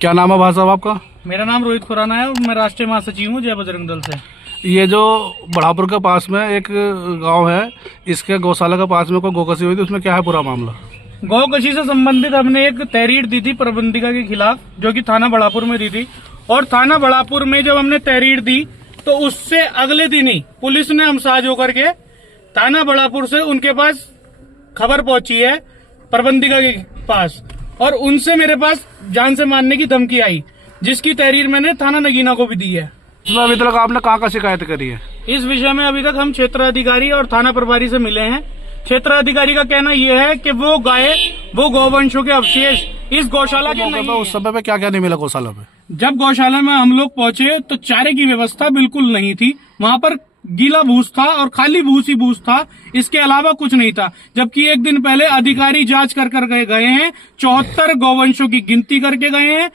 क्या नाम है भाई साहब आपका? मेरा नाम रोहित खुराना है और मैं राष्ट्रीय महासचिव हूँ जय बजरंग दल से। ये जो बढ़ापुर के पास में एक गांव है, इसके गौशाला के पास में कोई गोकशी हुई थी, उसमें क्या है पूरा मामला? गौकशी से संबंधित हमने एक तहरीर दी थी प्रबंधिका के खिलाफ, जो कि थाना बढ़ापुर में दी थी। और थाना बढ़ापुर में जब हमने तहरीर दी तो उससे अगले दिन ही पुलिस ने हमसाज होकर के थाना बढ़ापुर से उनके पास खबर पहुंची है प्रबंधिका के पास, और उनसे मेरे पास जान से मारने की धमकी आई, जिसकी तहरीर मैंने थाना नगीना को भी दी है। इसमें अभी तक आपने कहाँ शिकायत करी है? इस विषय में अभी तक हम क्षेत्राधिकारी और थाना प्रभारी से मिले हैं। क्षेत्राधिकारी का कहना यह है कि वो गौवंशों के अवशेष इस गौशाला के नहीं। उस समय पे क्या क्या नहीं मिला गौशाला पे? जब गौशाला में हम लोग पहुंचे तो चारे की व्यवस्था बिल्कुल नहीं थी। वहां पर गीला भूस था और खाली भूस ही भूस था, इसके अलावा कुछ नहीं था। जबकि एक दिन पहले अधिकारी जांच कर गए हैं, 74 गौवंशों की गिनती करके गए हैं।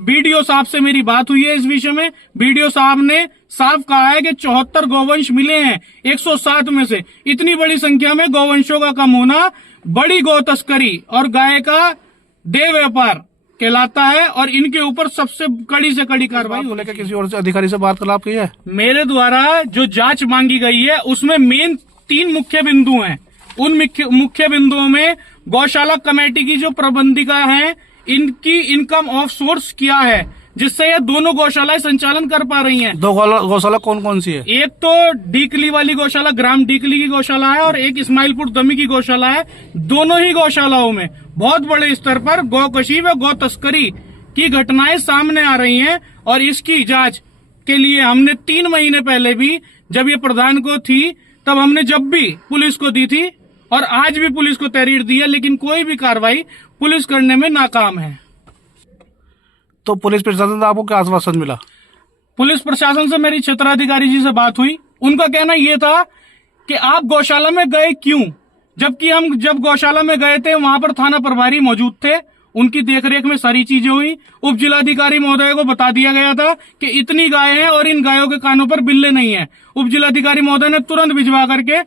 बीडीओ साहब से मेरी बात हुई है इस विषय में। बीडीओ साहब ने साफ कहा है कि 74 गौवंश मिले हैं 107 में से। इतनी बड़ी संख्या में गौवंशों का कम होना बड़ी गौ तस्करी और गाय का देह व्यापार कहलाता है, और इनके ऊपर सबसे कड़ी से कड़ी कार्रवाई को लेकर किसी और से अधिकारी से वार्तालाप की है? मेरे द्वारा जो जांच मांगी गई है उसमें मेन 3 मुख्य बिंदु हैं। उन मुख्य बिंदुओं में गौशाला कमेटी की जो प्रबंधिका है, इनकी इनकम ऑफ सोर्स क्या है, जिससे ये दोनों गौशालाएं संचालन कर पा रही हैं। 2 गौशाला कौन कौन सी है? एक तो डीकली वाली गौशाला, ग्राम डीकली की गौशाला है, और एक इस्माइलपुर दमी की गौशाला है। दोनों ही गौशालाओं में बहुत बड़े स्तर पर गौकशी व गौ तस्करी की घटनाएं सामने आ रही हैं, और इसकी जांच के लिए हमने 3 महीने पहले भी, जब ये प्रधान को थी तब हमने जब भी पुलिस को दी थी, और आज भी पुलिस को तहरीर दी है, लेकिन कोई भी कार्रवाई पुलिस करने में नाकाम है। तो पुलिस प्रशासन से आपको क्या आश्वासन मिला? पुलिस प्रशासन से मेरी क्षेत्राधिकारी जी से बात हुई। उनका कहना यह था कि आप गौशाला में गए क्यों, जबकि हम जब गौशाला में गए थे वहां पर थाना प्रभारी मौजूद थे, उनकी देखरेख में सारी चीजें हुई। उप जिलाधिकारी महोदय को बता दिया गया था कि इतनी गाय हैं और इन गायों के कानों पर बिल्ले नहीं है। उप जिलाधिकारी महोदय ने तुरंत भिजवा करके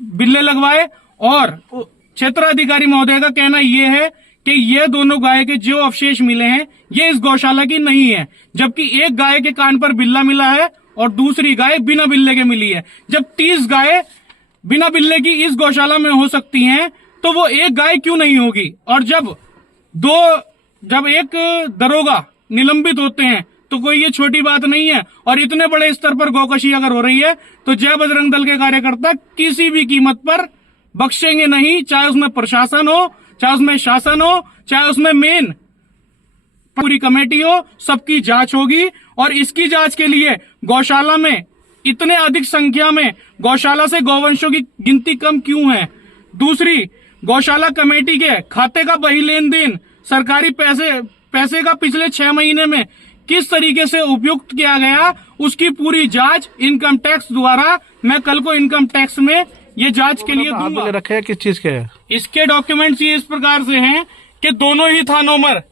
बिल्ले लगवाए, और क्षेत्राधिकारी महोदय का कहना यह है कि ये दोनों गाय के जो अवशेष मिले हैं ये इस गौशाला की नहीं है, जबकि एक गाय के कान पर बिल्ला मिला है और दूसरी गाय बिना बिल्ले के मिली है। जब 30 गाय बिना बिल्ले की इस गौशाला में हो सकती हैं, तो वो एक गाय क्यों नहीं होगी? और जब एक दरोगा निलंबित होते हैं तो कोई ये छोटी बात नहीं है। और इतने बड़े स्तर पर गौकशी अगर हो रही है तो जय बजरंग दल के कार्यकर्ता किसी भी कीमत पर बख्शेंगे नहीं, चाहे उसमें प्रशासन हो, चाहे उसमें शासन हो, चाहे उसमें मेन पूरी कमेटी हो, सबकी जांच होगी। और इसकी जांच के लिए गौशाला में इतने अधिक संख्या में गौशाला से गौवंशों की गिनती कम क्यों है? दूसरी, गौशाला कमेटी के खाते का बही लेन देन, सरकारी पैसे का पिछले 6 महीने में किस तरीके से उपयुक्त किया गया, उसकी पूरी जांच इनकम टैक्स द्वारा मैं कल को इनकम टैक्स में ये जांच के लिए दूंगा। रखे हैं किस चीज के है? इसके डॉक्यूमेंट्स ये इस प्रकार से हैं कि दोनों ही थानों में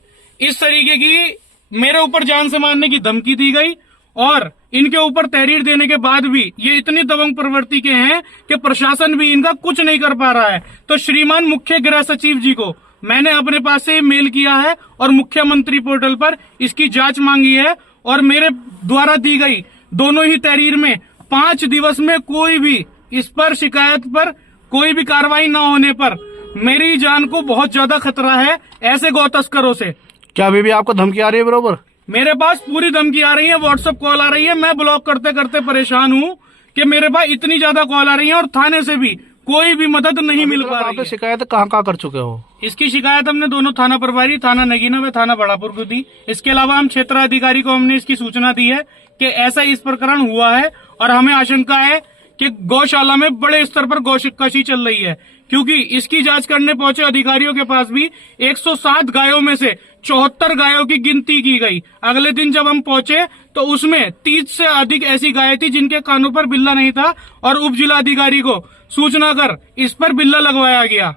इस तरीके की मेरे ऊपर जान से मारने की धमकी दी गई, और इनके ऊपर तहरीर देने के बाद भी ये इतनी दबंग प्रवृत्ति के हैं कि प्रशासन भी इनका कुछ नहीं कर पा रहा है। तो श्रीमान मुख्य गृह सचिव जी को मैंने अपने पास से मेल किया है और मुख्यमंत्री पोर्टल पर इसकी जांच मांगी है, और मेरे द्वारा दी गई दोनों ही तहरीर में 5 दिवस में कोई भी इस पर शिकायत पर कोई भी कार्रवाई न होने पर मेरी जान को बहुत ज्यादा खतरा है ऐसे गौ तस्करों से। क्या अभी भी आपको धमकी आ रही है? बरोबर मेरे पास पूरी धमकी आ रही है, व्हाट्सएप कॉल आ रही है। मैं ब्लॉक करते करते परेशान हूँ कि मेरे पास इतनी ज्यादा कॉल आ रही है, और थाने से भी कोई भी मदद नहीं मिल पा रही है। शिकायत कहाँ कर चुके हो? इसकी शिकायत हमने दोनों थाना प्रभारी, थाना नगीना व थाना बढ़ापुर को दी। इसके अलावा हम क्षेत्राधिकारी को हमने इसकी सूचना दी है कि ऐसा इस प्रकरण हुआ है, और हमें आशंका है कि गौशाला में बड़े स्तर पर गौकशी चल रही है, क्योंकि इसकी जांच करने पहुंचे अधिकारियों के पास भी 107 गायों में से 74 गायों की गिनती की गई। अगले दिन जब हम पहुंचे तो उसमें 30 से अधिक ऐसी गायें थी जिनके कानों पर बिल्ला नहीं था, और उप जिलाधिकारी को सूचना कर इस पर बिल्ला लगवाया गया।